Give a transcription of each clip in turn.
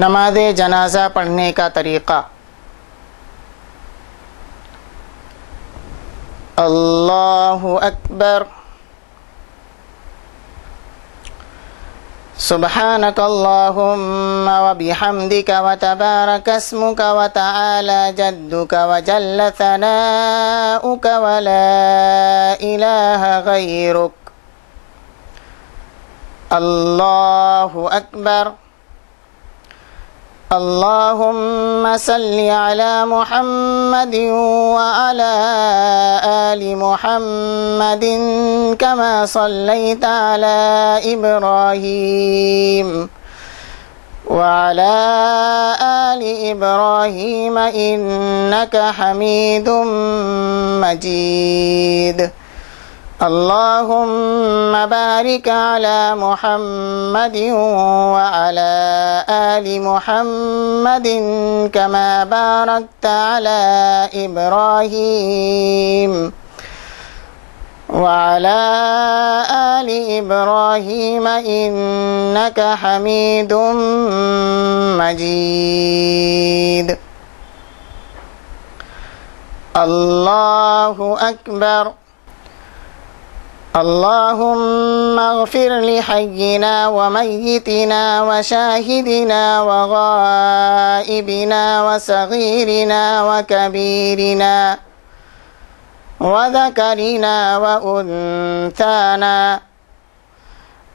نماز جنازہ پڑھنے کا طریقہ۔ اللہ اکبر، سبحانک اللہم وبحمدک وتبارک اسمک وتعالی جدک وجل ثناؤک ولا الہ غیرک۔ اللہ اکبر، اللہم صلی علی محمد وعلی آل محمد کما صلیت علی ابراہیم وعلی آل ابراہیم انک حمید مجید۔ اللہم بارک علی محمد وعلی آل محمد کما بارکت علی ابراہیم وعلی آل ابراہیم انک حمید مجید۔ اللہ اکبر، اللہم اغفر لحینا ومیتنا وشاہدنا وغائبنا وصغیرنا وکبیرنا وذکرنا وانثانا،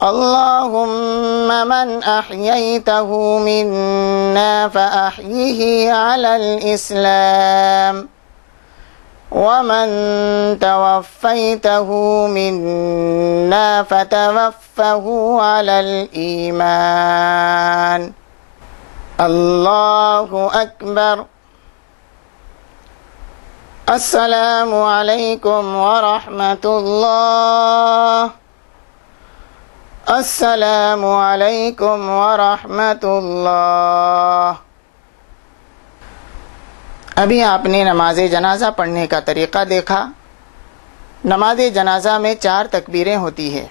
اللہم من احییتہ منا فاحیہ علی الاسلام ومن توفیته منا فتوفه على الإيمان۔ اللہ اکبر، السلام علیکم ورحمۃ اللہ، السلام علیکم ورحمۃ اللہ۔ ابھی آپ نے نماز جنازہ پڑھنے کا طریقہ دیکھا۔ نماز جنازہ میں 4 تکبیریں ہوتی ہیں۔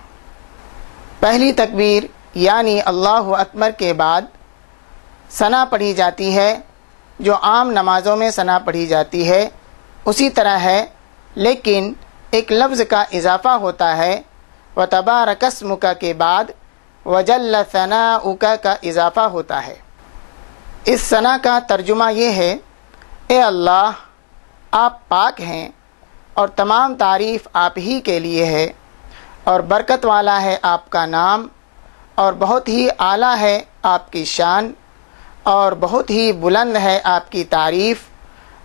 پہلی تکبیر یعنی اللہ اکبر کے بعد ثنا پڑھی جاتی ہے، جو عام نمازوں میں ثنا پڑھی جاتی ہے اسی طرح ہے، لیکن ایک لفظ کا اضافہ ہوتا ہے۔ وتبارک اسمک کے بعد وجل ثناؤک کا اضافہ ہوتا ہے۔ اس ثنا کا ترجمہ یہ ہے، اے اللہ، آپ پاک ہیں اور تمام تعریف آپ ہی کے لیے ہے، اور برکت والا ہے آپ کا نام، اور بہت ہی اعلیٰ ہے آپ کی شان، اور بہت ہی بلند ہے آپ کی تعریف،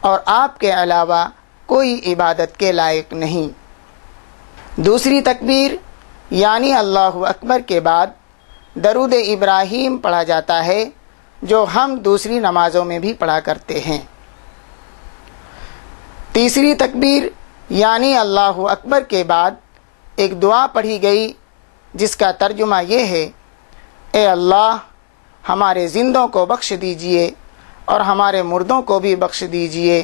اور آپ کے علاوہ کوئی عبادت کے لائق نہیں۔ دوسری تکبیر یعنی اللہ اکبر کے بعد درود ابراہیم پڑھا جاتا ہے، جو ہم دوسری نمازوں میں بھی پڑھا کرتے ہیں۔ تیسری تکبیر یعنی اللہ اکبر کے بعد ایک دعا پڑھی گئی جس کا ترجمہ یہ ہے، اے اللہ، ہمارے زندوں کو بخش دیجئے اور ہمارے مردوں کو بھی بخش دیجئے،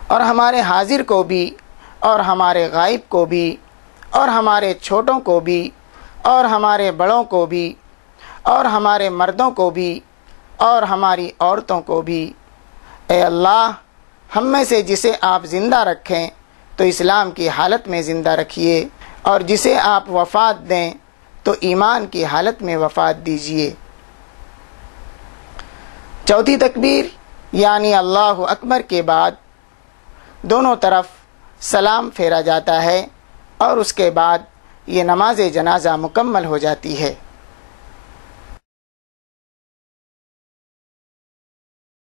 اور ہمارے حاضر کو بھی اور ہمارے غائب کو بھی اور ہمارے چھوٹوں کو بھی اور ہمارے بڑوں کو بھی اور ہمارے مردوں کو بھی اور ہماری عورتوں کو بھی۔ اے اللہ، ہم میں سے جسے آپ زندہ رکھیں تو اسلام کی حالت میں زندہ رکھیے، اور جسے آپ وفات دیں تو ایمان کی حالت میں وفات دیجیے۔ چوتھی تکبیر یعنی اللہ اکبر کے بعد دونوں طرف سلام پھیرا جاتا ہے، اور اس کے بعد یہ نماز جنازہ مکمل ہو جاتی ہے۔